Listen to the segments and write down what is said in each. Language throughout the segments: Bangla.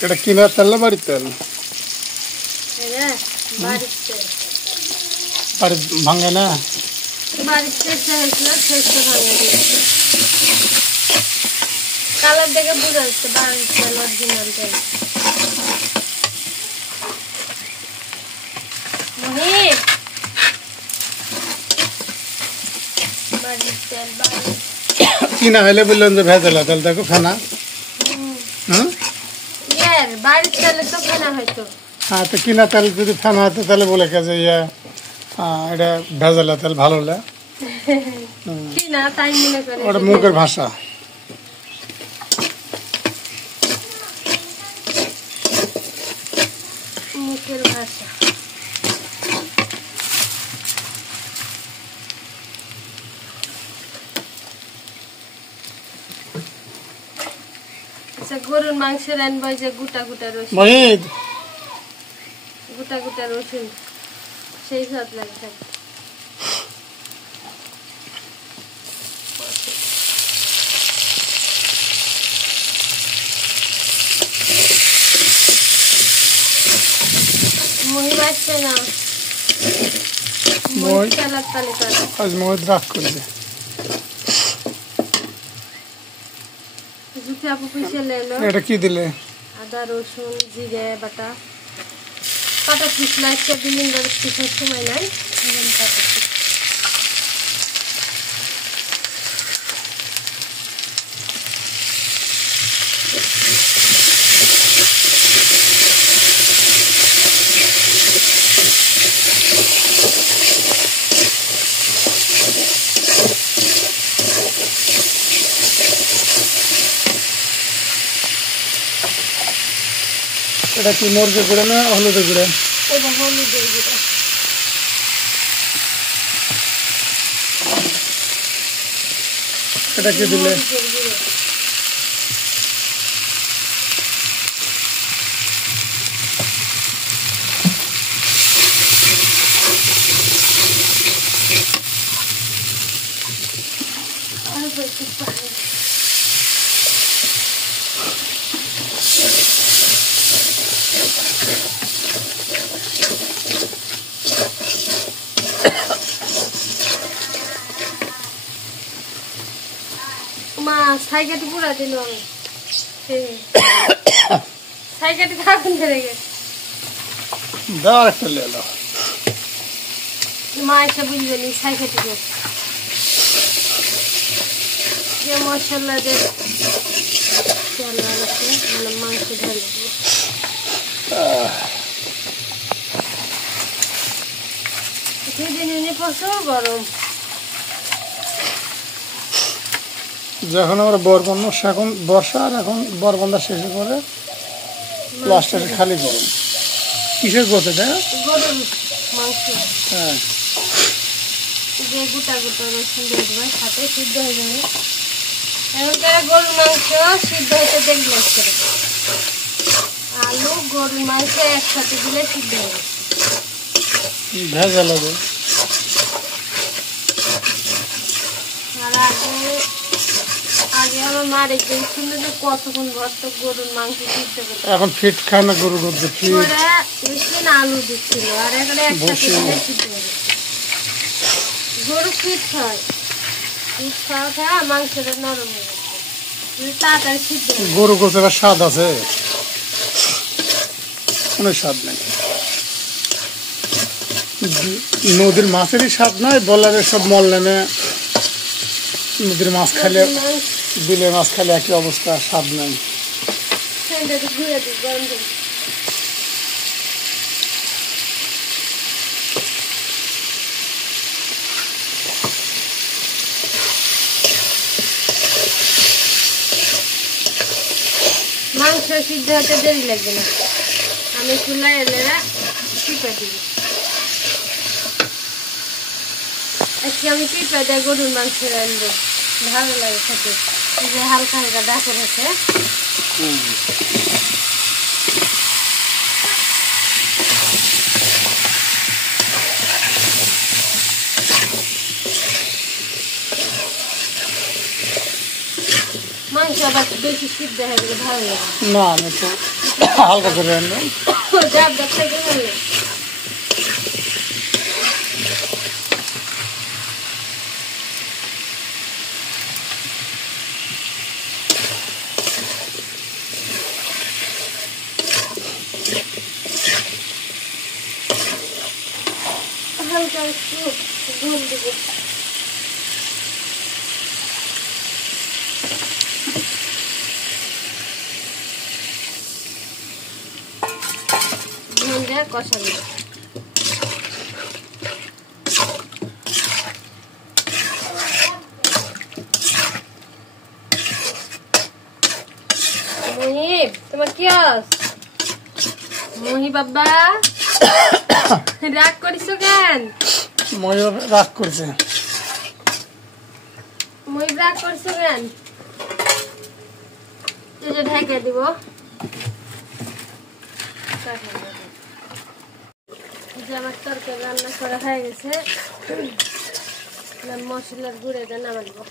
একটা এটা কিনা তেল না বাড়ির তেল বাড়ির ভাঙে না কালার দেখে বোঝা যাচ্ছে বাড়ির তেল অরিজিনাল তেল কিনা হলে বললেন যে ভেজালা তেল দেখো ফেনা বাড়ির তেলে তো ফেনা হয়তো হ্যাঁ তো কিনা তেল যদি ফেনা হতো তাহলে বলে যে এটা ভেজালা তেল ভালো না ওটা মুখের ভাষা মুখের ভাষা গরুর মাংস রান্না যে গোটা গোটা রসুন গোটা গোটা রসুন সেই স্বাদ লাগে মহি বাজছে না মহি চালার তালে তালে আজ মহিত রাগ করবে আপু পিছিয়ে লেলো এটা কি দিলে আদা রসুন জিরে বাটা পাটা পিছলা একটা দিন পিছার সময় নাই এটা কি মরিচের গুঁড়া না হলুদের গুঁড়া হলুদের গুঁড়া এটা কি দিলে সাইকেল পুরা দিল সাইকেল খাবেন ধরে গেছে দাও একটা লেলো মা এসে বুঝবেন সাইকেল যে মশলা দিয়ে মাংস ধরে সেদিন এনে প্রচুর গরম যখন আমরা বরবন্ধ এখন বর্ষা আর এখন বরবন্ধা শেষে করে লাস্টের খালি গরম কিসের গোছে এটা গরুর মাংস হ্যাঁ যে গোটা গোটা রসুন দিয়ে দেবে সাথে সিদ্ধ হয়ে যাবে এখন তারা গরুর মাংস সিদ্ধ হতে দেখবে করে আলু গরুর মাংস একসাথে দিলে সিদ্ধ হবে ভেজাল হবে আর আগে আমার মা রেখে শুনলে যে কতক্ষণ বস্ত গরুর মাংস সিদ্ধ করতে এখন ফিট খায় না গরুর মধ্যে ফিট আলু দিচ্ছিল আর এখানে একসাথে দিলে সিদ্ধ হবে গরু ফিট খায় ফিট খাওয়া খাওয়া মাংসটা নরম হয়ে যাচ্ছে তাড়াতাড়ি সিদ্ধ গরু গোছের স্বাদ আছে কোনো স্বাদ নেই নদীর মাছেরই স্বাদ নয় বলারের সব মল নেমে নদীর মাছ খাইলে বিলের মাছ খাইলে একই অবস্থা স্বাদ নেই মাংস সিদ্ধ হতে দেরি লাগবে না আমি চুলায় এলেরা পিঁপা দিব আজকে আমি পিঁপা দিয়ে গরুর মাংস রাখবো ভালো লাগে খেতে যে হালকা হালকা ডাকর আছে মাংস আবার বেশি সিদ্ধ হয়ে গেলে ভালো লাগে না, আমি একটু হালকা করে রান্না। ডাব ডাব থেকে ভালো লাগে। হালকা একটু ঝোল দেবো। ঝোল দিয়ে কষা দেবো। মহিব, তোমার কি আস? মহি বাবা রাগ করিস কেন? ময়ূর রাগ করছে। মহিব রাগ করিস কেন? এই যে ঢেকে দিব। যে আমার তরকারি রান্না করা হয়ে গেছে, মশলার গুঁড়ে দিয়ে নামাবো।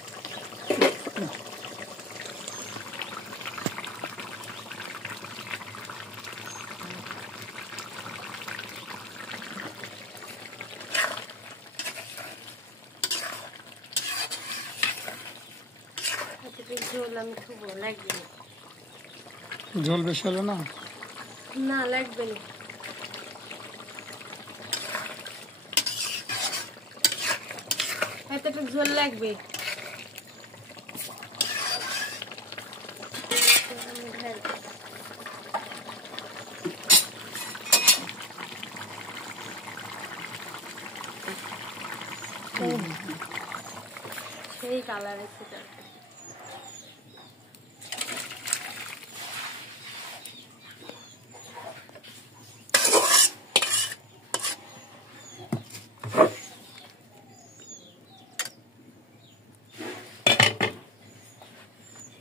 ঝোল আমি খুব লাগবে না। ঝোল বেশি হলো না? না লাগবে না। এতটুকু ঝোল লাগবে। সেই কালার এসে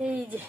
এই যে